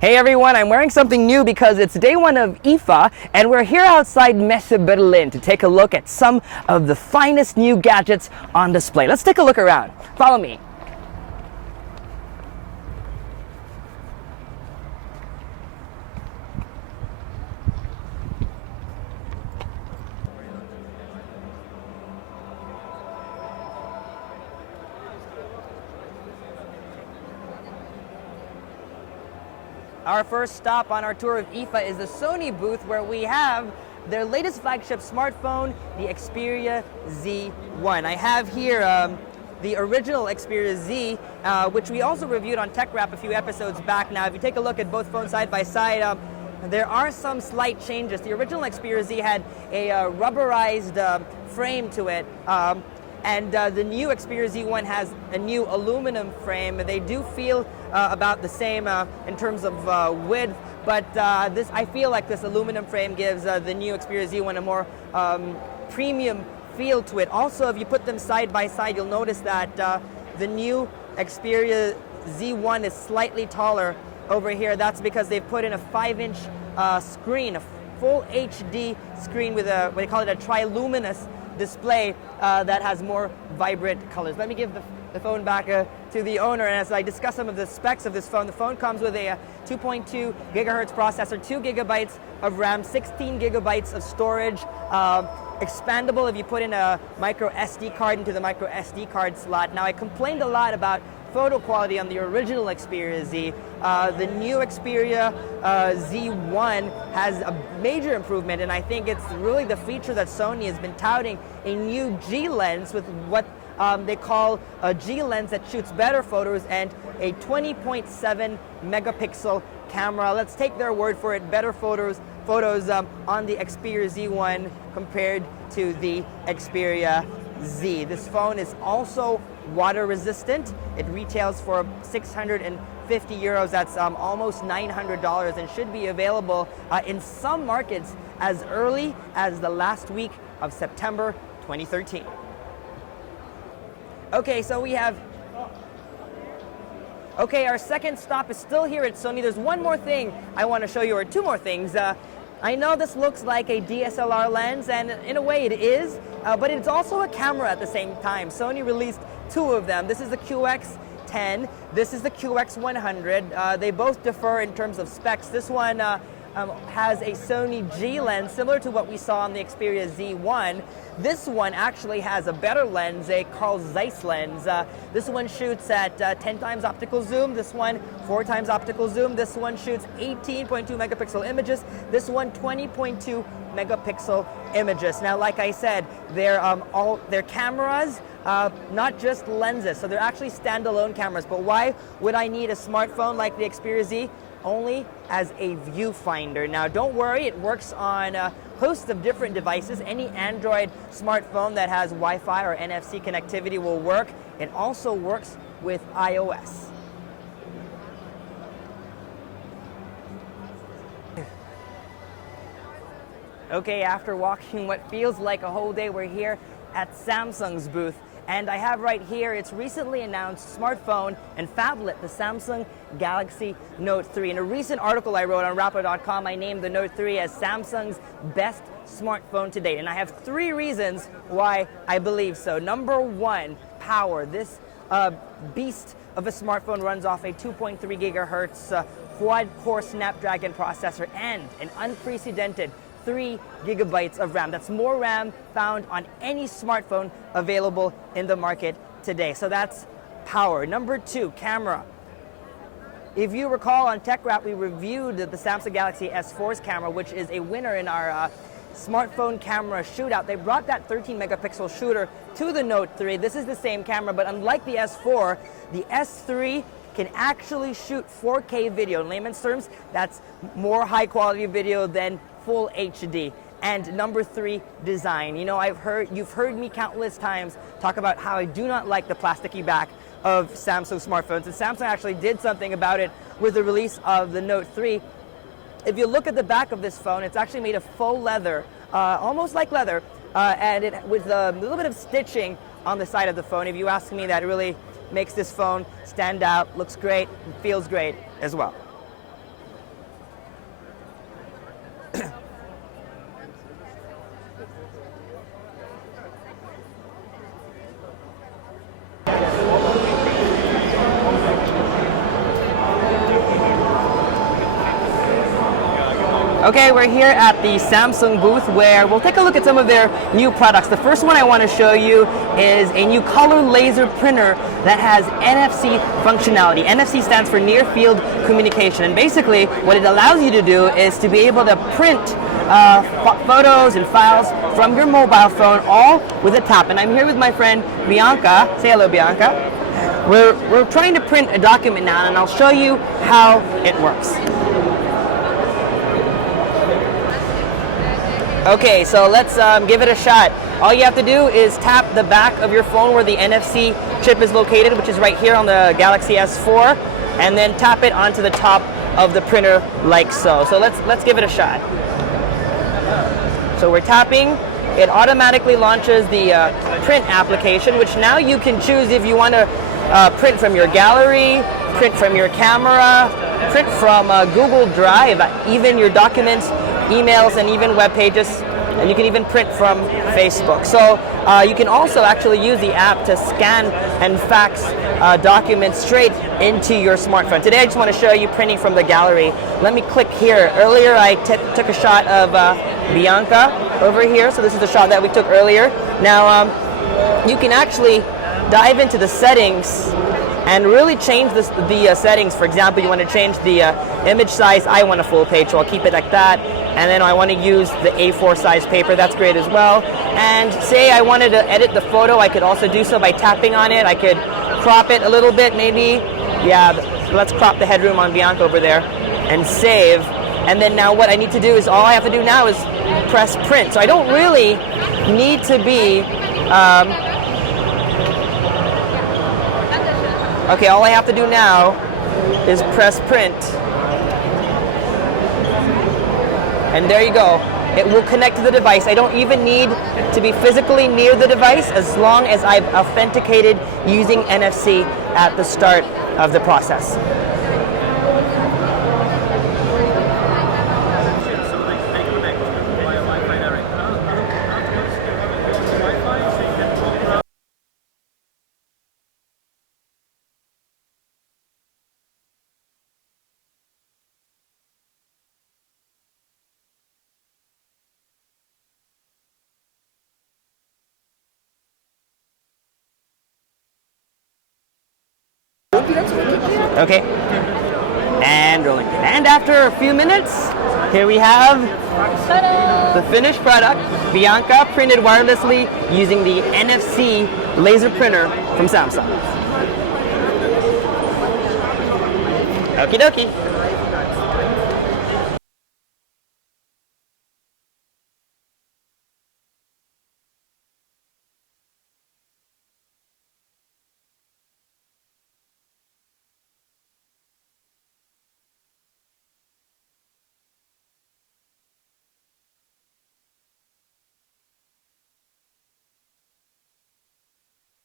Hey everyone, I'm wearing something new because it's day one of IFA and we're here outside Messe Berlin to take a look at some of the finest new gadgets on display. Let's take a look around. Follow me. Our first stop on our tour of IFA is the Sony booth, where we have their latest flagship smartphone, the Xperia Z1. I have here the original Xperia Z, which we also reviewed on Tech Wrap a few episodes back. Now, if you take a look at both phones side by side, there are some slight changes. The original Xperia Z had a rubberized frame to it, and the new Xperia Z1 has a new aluminum frame. They do feel about the same in terms of width, but I feel like this aluminum frame gives the new Xperia Z1 a more premium feel to it. Also, if you put them side by side, you'll notice that the new Xperia Z1 is slightly taller over here. That's because they've put in a 5-inch screen, a full HD screen with what they call it a triluminous display that has more vibrant colors. Let me give the phone back to the owner, and as I discuss some of the specs of this phone, the phone comes with a 2.2 gigahertz processor, 2 gigabytes of RAM, 16 gigabytes of storage, expandable if you put in a micro SD card into the micro SD card slot. Now, I complained a lot about photo quality on the original Xperia Z. The new Xperia Z1 has a major improvement, and I think it's really the feature that Sony has been touting, a new G lens with what they call a G lens that shoots better photos and a 20.7 megapixel camera. Let's take their word for it. Better photos on the Xperia Z1 compared to the Xperia Z. This phone is also water resistant. It retails for 650 euros. That's almost $900, and should be available in some markets as early as the last week of September 2013. Okay, so our second stop is still here at Sony. There's one more thing I want to show you, or two more things. I know this looks like a DSLR lens, and in a way it is, but it's also a camera at the same time. Sony released two of them. This is the QX10, this is the QX100. They both differ in terms of specs. This one has a Sony G lens, similar to what we saw on the Xperia Z1. This one actually has a better lens, a Carl Zeiss lens. This one shoots at 10 times optical zoom, this one 4 times optical zoom, this one shoots 18.2 megapixel images, this one 20.2 megapixel images. Now, like I said, they're cameras, not just lenses, so they're actually standalone cameras. But why would I need a smartphone like the Xperia Z? Only as a viewfinder. Now, don't worry, it works on a host of different devices. Any Android smartphone that has Wi-Fi or NFC connectivity will work. It also works with iOS. Okay, after walking what feels like a whole day, we're here at Samsung's booth. And I have right here its recently announced smartphone and phablet, the Samsung Galaxy Note 3. In a recent article I wrote on Rapper.com, I named the Note 3 as Samsung's best smartphone to date. And I have 3 reasons why I believe so. Number 1, power. This beast of a smartphone runs off a 2.3 gigahertz quad-core Snapdragon processor and an unprecedented 3 gigabytes of RAM. That's more RAM found on any smartphone available in the market today. So that's power. Number 2, camera. If you recall, on Tech Wrap, we reviewed the Samsung Galaxy S4's camera, which is a winner in our smartphone camera shootout. They brought that 13 megapixel shooter to the Note 3. This is the same camera, but unlike the S4, the S3 can actually shoot 4K video. In layman's terms, that's more high quality video than full HD. And number 3, design. You know, you've heard me countless times talk about how I do not like the plasticky back of Samsung smartphones, and Samsung actually did something about it with the release of the Note 3. If you look at the back of this phone, it's actually made of faux leather, almost like leather, and it with a little bit of stitching on the side of the phone. If you ask me, that really makes this phone stand out, looks great, and feels great as well. Okay, we're here at the Samsung booth where we'll take a look at some of their new products. The first one I want to show you is a new color laser printer that has NFC functionality. NFC stands for Near Field Communication, and basically what it allows you to do is to be able to print photos and files from your mobile phone all with a tap. And I'm here with my friend Bianca. Say hello, Bianca. We're trying to print a document now, and I'll show you how it works. Okay, so let's give it a shot. All you have to do is tap the back of your phone where the NFC chip is located, which is right here on the Galaxy S4, and then tap it onto the top of the printer like so. So let's give it a shot. So we're tapping. It automatically launches the print application, which now you can choose if you want to print from your gallery, print from your camera, print from Google Drive, even your documents, emails, and even web pages, and you can even print from Facebook. So you can also actually use the app to scan and fax documents straight into your smartphone. Today I just want to show you printing from the gallery. Let me click here. Earlier I took a shot of Bianca over here, so this is the shot that we took earlier. Now you can actually dive into the settings and really change the settings. For example, you want to change the image size. I want a full page, so I'll keep it like that. And then I want to use the A4 size paper. That's great as well. And say I wanted to edit the photo, I could also do so by tapping on it. I could crop it a little bit, maybe. Yeah, let's crop the headroom on Bianca over there and save. And then now what I need to do is, all I have to do now is press print. So I don't really need to be okay, all I have to do now is press print. And there you go. It will connect to the device. I don't even need to be physically near the device as long as I've authenticated using NFC at the start of the process. Okay, and rolling. And after a few minutes, here we have the finished product, Bianca, printed wirelessly using the NFC laser printer from Samsung. Okie dokie.